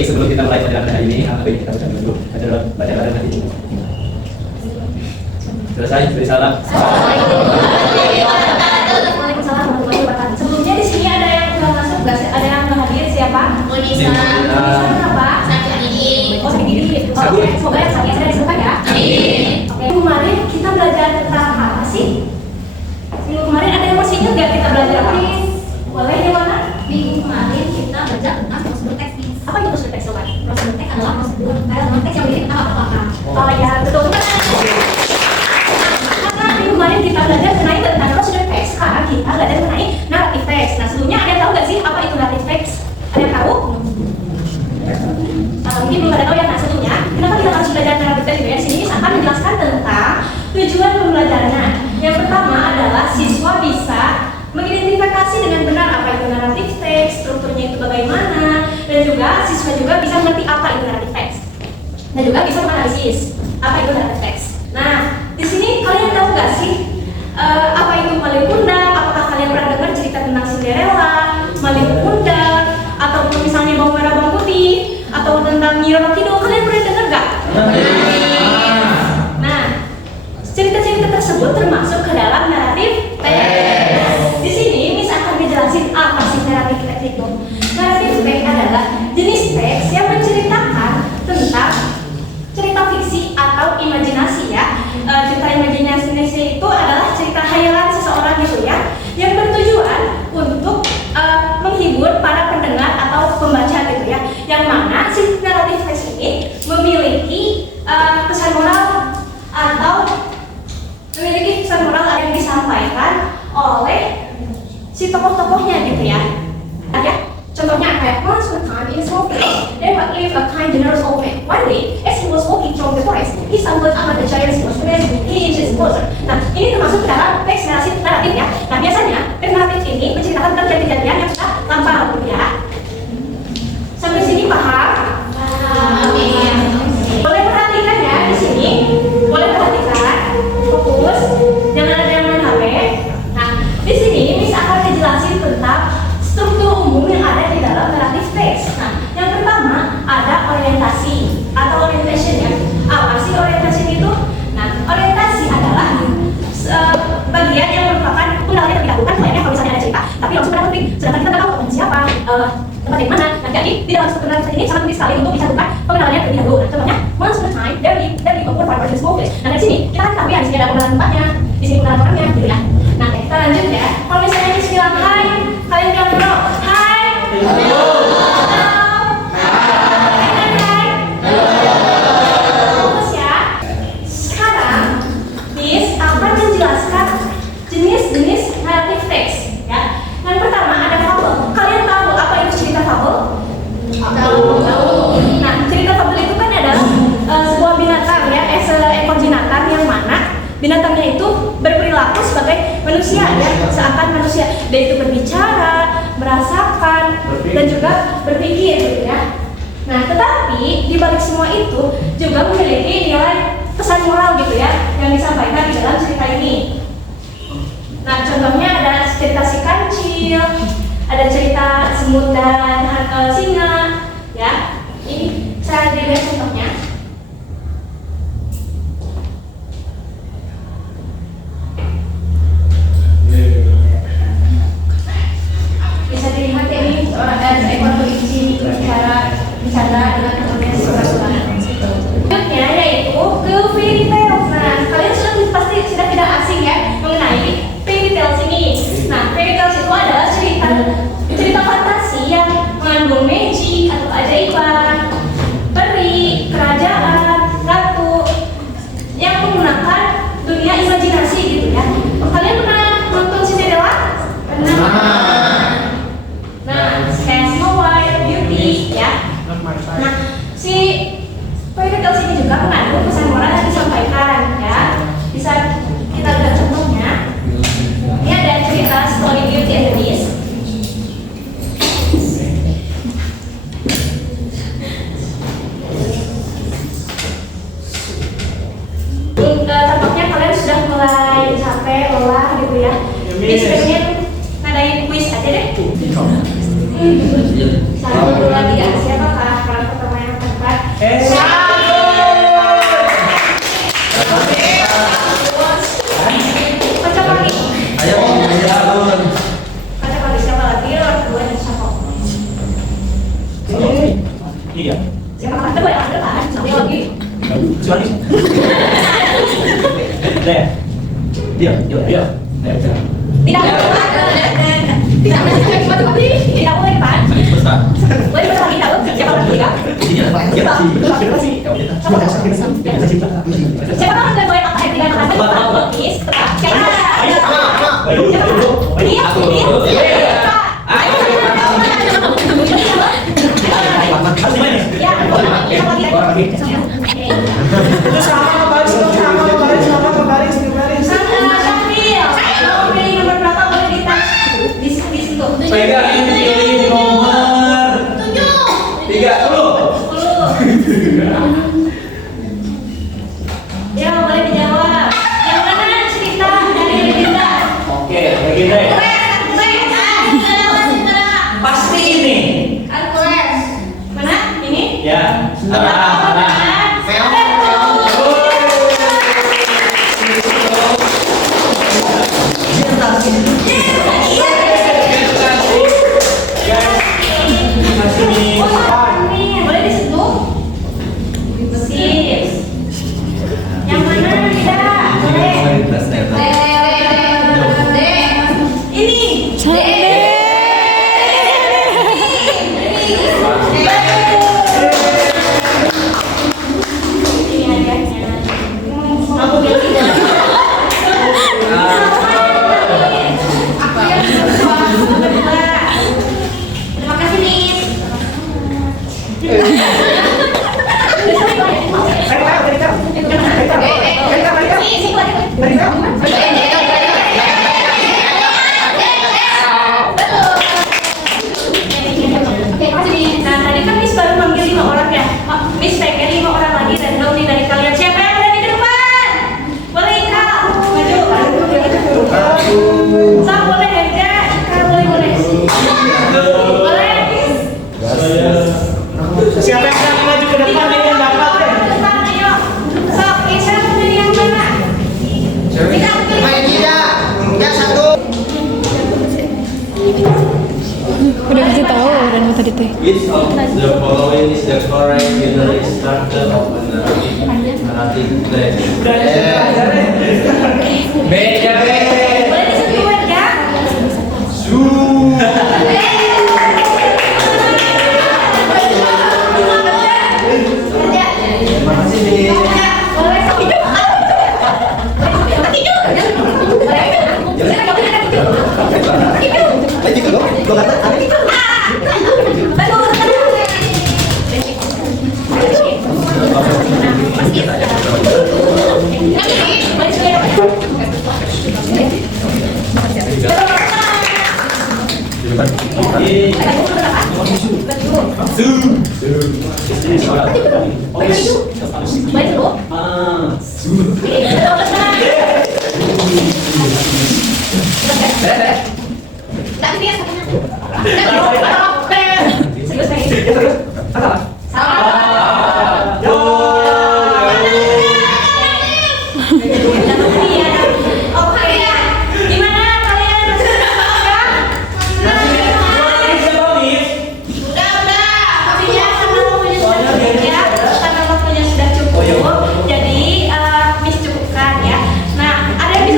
Baik, sebelum kita mulai pelajaran pada hari ini, baik kita baca dulu. Ada baca bareng nanti. Selesai, beri salam. Waalaikumsalam warahmatullahi wabarakatuh. Sebelumnya di sini ada yang belum masuk nggak? Ada yang belum hadir? Siapa? Munisa. Siapa? Sakit gigi. Oh, sakit gigi. Oke, semoga yang sakit segera disembuhkan ya. Amin. Oke, kemarin kita belajar tentang apa sih? Minggu kemarin ada yang masih ingat nggak kita belajar apa? Boleh yang mana? Minggu kemarin kita belajar tentang prosedur teks. Apa itu prosedur teks, Sobat? Prosedur teks adalah prosedur teks yang berdiri tentang apa-apa. Oh ya, betul. Karena minggu kemarin kita belajar mengenai tentang prosedur teks, sekarang kita belajar mengenai narrative text. Nah, sebelumnya ada yang tahu nggak sih apa itu narrative text? Ada yang tahu? Mungkin belum ada tahu ya. Nah, sebelumnya kenapa kita harus belajar narrative text? Di sini saya akan menjelaskan tentang tujuan pembelajarannya. Yang pertama adalah siswa bisa mengidentifikasi dengan benar apa itu narrative text, strukturnya itu bagaimana, dan juga siswa juga bisa mengerti apa itu narrative text, dan juga bisa menganalisis apa itu narrative text. Nah, di sini kalian tahu nggak sih apa itu Malin Kundang? Apakah kalian pernah dengar cerita tentang Cinderella, Malin Kundang, ataupun misalnya Bawang Merah Bawang Putih, atau tentang Nyi Roro Kidul? Kalian pernah dengar nggak? Nah, cerita-cerita tersebut termasuk ke dalam naratif teks. Di sini Miss akan dijelasin apa sih naratif teks itu. Naratif teks adalah jenis teks yang menceritakan tentang cerita fiksi atau imajinasi ya. Cerita imajinasi itu adalah cerita khayalan seseorang gitu ya, yang bertujuan untuk menghibur para pendengar atau pembaca gitu ya. Yang mana si naratif teks ini memiliki pesan moral atau memiliki pesan moral yang disampaikan oleh si tokoh-tokohnya gitu ya. Ya, contohnya kayak once upon a time in a small village there lived a kind generous old man. One day, as he was walking through the forest, he stumbled upon a giant squash. He inched closer. Nah, ini termasuk dalam teks naratif ya. Nah, biasanya teks naratif ini menceritakan tentang kejadian yang sudah lampau ya. Sampai sini paham? Amin. Boleh perhatikan ya di sini. Boleh perhatikan. Fokus. Jangan ada yang main HP. Nah, di sini Miss akan ngejelasin tentang struktur umum yang ada di dalam naratif teks. Nah, yang pertama ada orientasi atau orientation ya. Apa sih orientasi itu? Nah, orientasi adalah bagian yang merupakan undangannya terlebih dahulu. Kan kayaknya kalau misalnya ada cerita, tapi langsung pada topik. Sedangkan kita nggak tahu teman siapa, tempat yang mana. Nah, jadi di dalam struktur naratif ini sangat penting sekali untuk dicantumkan pengenalannya terlebih dahulu. Nah, contohnya, once upon a time there lived a poor farmer in a small village. Nah, di sini kita kan tahu ya, di sini ada pengenalan tempatnya, di sini pengenalan orangnya, gitu ya. Nah, kita lanjut ya. Kalau misalnya Miss bilang hai, kalian bilang dulu, hai. Halo. Fokus ya. Sekarang Miss akan menjelaskan jenis-jenis naratif teks ya. Yang pertama ada fabel. Kalian tahu apa itu cerita fabel? Tahu. Nah, cerita fabel itu kan adalah sebuah binatang ya, seekor binatang yang mana binatangnya itu berperilaku sebagai manusia ya, seakan manusia. Dia itu berbicara, merasakan, dan juga berpikir gitu ya. Nah, tetapi di balik semua itu juga memiliki nilai pesan moral gitu ya, yang disampaikan di dalam cerita ini. Nah, contohnya ada cerita si kancil, ada cerita semut dan singa ya. Ini saya dilihat contohnya. Bisa dilihat ya, ini seekor kelinci bicara dengan temannya suara-suara. Berikutnya yaitu ke fairy tales. Nah, kalian pasti sudah tidak asing ya mengenai fairy tales ini. Nah, fairy tales itu adalah cerita fantasi yang mengandung magic atau keajaiban, peri, kerajaan, ratu, yang menggunakan dunia imajinasi gitu ya. Kalian pernah nonton Cinderella? Pernah. Nah, kayak Snow White, Beauty ya. Nah, si fairy tales ini juga mengandung pesan moral yang disampaikan ya. Bisa kita lihat contohnya. Ini ada cerita story Beauty and the Beast. Tampaknya kalian sudah mulai capek, lelah gitu ya. Miss pengen ngadain quiz aja deh. Satu dulu lagi ya. Siapakah Kocok lagi. Ayo, Alun. Kocok lagi siapa lagi? Orang kedua nih siapa? Iya. Siapa kan? Coba yang depan. Satu lagi. Kecuali. Deh. Dia. Tidak boleh depan. Besar. Boleh depan lagi tahu? Siapa lagi tiga? Siapa kan udah boleh pakai tiga kata? Please, tetap. Siapa? Pegang ini pilih nomor 30. Ya, boleh dijawab. Yang mana cerita dari Linda? Oke, begini. Pasti ini. Mana? Ini? Ya. Boleh disentuh? Sip. Yang mana tidak? Boleh. Ini. Ini hadiahnya. Aku bilang tidak. Terima kasih, Miss. Nah, tadi kan Miss baru manggil 5 orang ya. Miss pengen 5 orang lagi random nih dari kalian. Siapa yang berani ke depan? Boleh Kak, maju. Sam boleh Herja, Kak boleh. Boleh Miss. Siapa yang akan maju ke depan dengan dapat deh? Depan, ayo. Sok, Isya mau jadi yang mana? Udah kasih tahu dan mau tadi teh. Which of the following is the correct binary structure of a narrative play? Meja B. Boleh disentuh Herja? Terima kasih nih. Boleh sok. Baik dulu.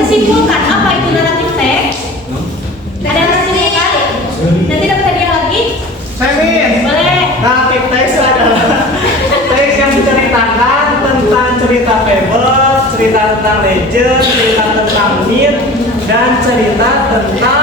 Simpulkan apa itu naratif teks? Ada yang simpulkan? Nanti dapat hadiah lagi? Semin, Boleh. naratif teks adalah teks yang menceritakan tentang cerita fable, cerita tentang legend, cerita tentang myth, dan cerita tentang